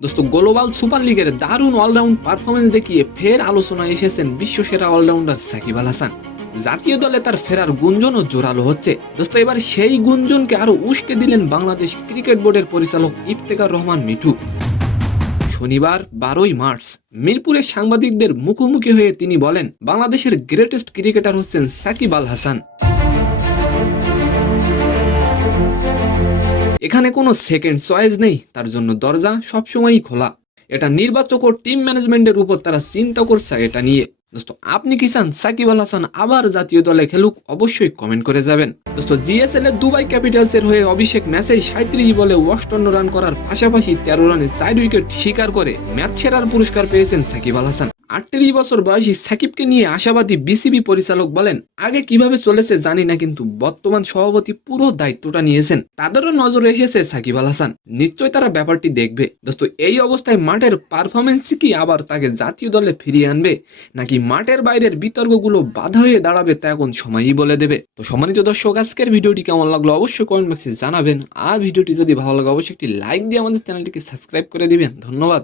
দোস্ত global super লিগের দারুণ অলরাউন্ড পারফরমেন্স দেখিয়ে ফের আলোচনায় এসেছেন বিশ্বসেরা অলরাউন্ডার সাকিব আল হাসান। জাতীয় দলে তার ফেরার গুঞ্জনও জোরালো হচ্ছে। দোস্ত এবার সেই গুঞ্জনকে আরো উস্কে দিলেন বাংলাদেশ ক্রিকেট বোর্ডের পরিচালক ইফতেখার রহমান মিঠু। শনিবার 12ই মার্চ মিরপুরের সাংবাদিকদের মুখোমুখি হয়ে তিনি বলেন, বাংলাদেশের গ্রেটেস্ট ক্রিকেটার হচ্ছেন সাকিব আল হাসান। এখানে কোনো সেকেন্ড চয়েস নেই, তার জন্য দরজা সবসময়ই খোলা। এটা নির্বাচক ও টিম ম্যানেজমেন্টের উপর তারা চিন্তা করছে এটা নিয়ে। দোস্ত আপনি কি চান সাকিব আল হাসান আবার জাতীয় দলে খেলুক? অবশ্যই কমেন্ট করে যাবেন। দোস্ত জিএসএল এর দুবাই ক্যাপিটালস এর হয়ে অভিষেক ম্যাচেই 37 বলে 58 রান করার পাশাপাশি 13 রানে 4 উইকেট শিকার করে ম্যাচ সেরার পুরস্কার পেয়েছেন সাকিব আল হাসান। 38 বছর বয়সী সাকিবকে নিয়ে আশাবাদী বিসিবি পরিচালক বলেন, আগে কিভাবে চলেছে জানি না, কিন্তু বর্তমান সভাপতি পুরো দায়িত্বটা নিয়েছেন, তাদেরও নজরে এসেছে সাকিব আল হাসান, নিশ্চয়ই তারা ব্যাপারটি দেখবে। দোস্ত এই অবস্থায় মাঠের পারফরমেন্স কি আবার তাকে জাতীয় দলে ফিরিয়ে আনবে, নাকি মাঠের বাইরের বিতর্কগুলো বাধা হয়ে দাঁড়াবে, তা এখন সময়ই বলে দেবে। তো সম্মানিত দর্শক, আজকের ভিডিওটি কেমন লাগলো অবশ্যই কমেন্ট বক্সে জানাবেন। আর ভিডিওটি যদি ভালো লাগে অবশ্যই একটি লাইক দিয়ে আমাদের চ্যানেলটিকে সাবস্ক্রাইব করে দিবেন। ধন্যবাদ।